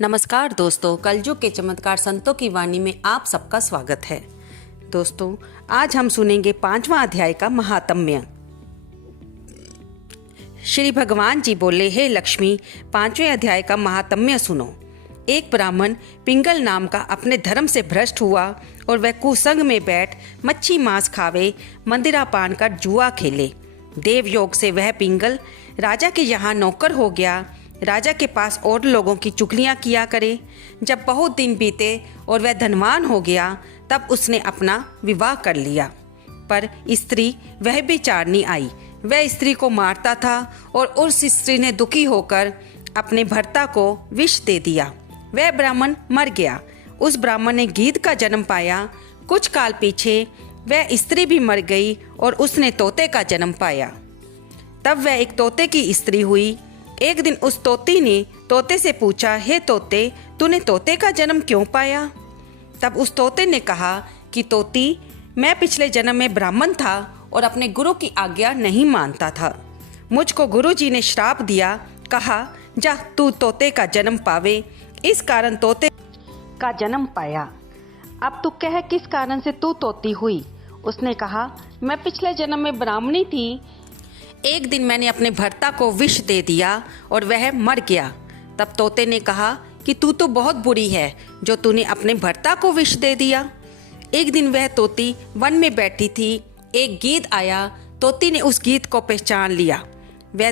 नमस्कार दोस्तों, कलयुग के चमत्कार संतों की वाणी में आप सबका स्वागत है। दोस्तों, आज हम सुनेंगे 5वां अध्याय का महात्म्य। श्री भगवान जी बोले, हे लक्ष्मी, 5वें अध्याय का महात्म्य सुनो। एक ब्राह्मण पिंगल नाम का अपने धर्म से भ्रष्ट हुआ और वह कुसंग में बैठ मच्छी मांस खावे, मंदिरा पान कर जुआ खेले। देवयोग से वह पिंगल राजा के यहाँ नौकर हो गया। राजा के पास और लोगों की चुगलियाँ किया करे। जब बहुत दिन बीते और वह धनवान हो गया, तब उसने अपना विवाह कर लिया। पर स्त्री वह भी चारनी आई। वह स्त्री को मारता था और उस स्त्री ने दुखी होकर अपने भर्ता को विष दे दिया। वह ब्राह्मण मर गया। उस ब्राह्मण ने गीध का जन्म पाया। कुछ काल पीछे वह स्त्री भी मर गई और उसने तोते का जन्म पाया। तब वह एक तोते की स्त्री हुई। एक दिन उस तोती ने तोते से पूछा, हे तोते, तूने तोते का जन्म क्यों पाया? तब उस तोते ने कहा कि तोती, मैं पिछले जन्म में ब्राह्मण था और अपने गुरु की आज्ञा नहीं मानता था। मुझको गुरुजी ने श्राप दिया, कहा जा तू तोते का जन्म पावे। इस कारण तोते का जन्म पाया। अब तू कह, किस कारण से तू तोती हुई? उसने कहा, मैं पिछले जन्म में ब्राह्मणी थी। एक दिन मैंने अपने भर्ता को विष दे दिया और वह मर गया। तब तोते ने कहा कि तू तो बहुत बुरी है जो तूने अपने भर्ता को विष दे दिया। एक दिन वह तोती वन में बैठी थी। एक गीध आया। तोती ने उस गीध को पहचान लिया। वह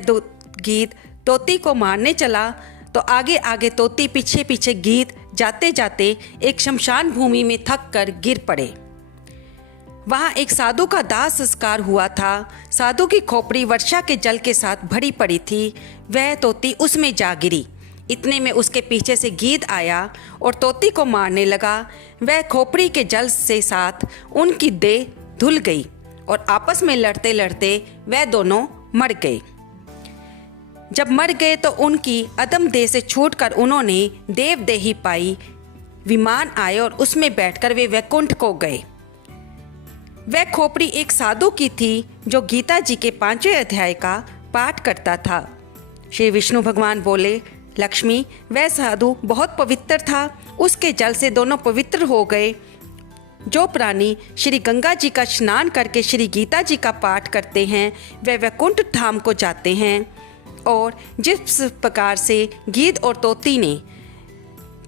गीध तोती को मारने चला तो आगे आगे तोती पीछे पीछे गीध जाते जाते एक शमशान भूमि में थक कर गिर पड़े। वहाँ एक साधु का दाह संस्कार हुआ था। साधु की खोपड़ी वर्षा के जल के साथ भरी पड़ी थी। वह तोती उसमें जा गिरी। इतने में उसके पीछे से गीध आया और तोती को मारने लगा। वह खोपड़ी के जल से साथ उनकी देह धुल गई और आपस में लड़ते लड़ते वह दोनों मर गए। जब मर गए तो उनकी अदम देह से छूटकर उन्होंने देवदेही पाई। विमान आए और उसमें बैठकर वे वैकुंठ को गए। वह खोपड़ी एक साधु की थी जो गीता जी के 5वें अध्याय का पाठ करता था। श्री विष्णु भगवान बोले, लक्ष्मी, वह साधु बहुत पवित्र था। उसके जल से दोनों पवित्र हो गए। जो प्राणी श्री गंगा जी का स्नान करके श्री गीता जी का पाठ करते हैं, वे वैकुंठ धाम को जाते हैं। और जिस प्रकार से गीध और तोती ने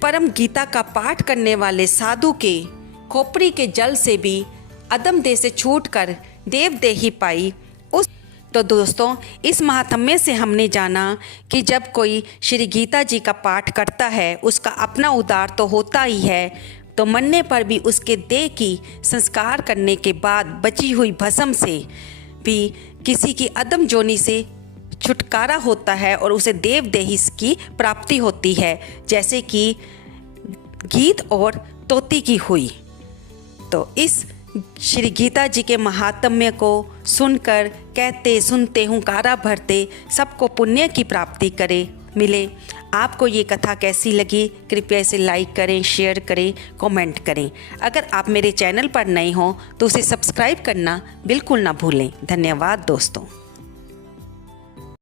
परम गीता का पाठ करने वाले साधु के खोपड़ी के जल से भी अदम देह से छूटकर देवदेही पाई। तो दोस्तों, इस महात्म्य से हमने जाना कि जब कोई श्री गीता जी का पाठ करता है, उसका अपना उद्धार तो होता ही है, तो मरने पर भी उसके देह की संस्कार करने के बाद बची हुई भस्म से भी किसी की अदम जोनी से छुटकारा होता है और उसे देवदेही की प्राप्ति होती है, जैसे कि गीध और तोती की हुई। तो इस श्री गीता जी के महात्म्य को सुनकर कहते सुनते हुंकारा भरते सबको पुण्य की प्राप्ति मिले। आपको ये कथा कैसी लगी? कृपया इसे लाइक करें, शेयर करें, कमेंट करें। अगर आप मेरे चैनल पर नए हो तो उसे सब्सक्राइब करना बिल्कुल ना भूलें। धन्यवाद दोस्तों।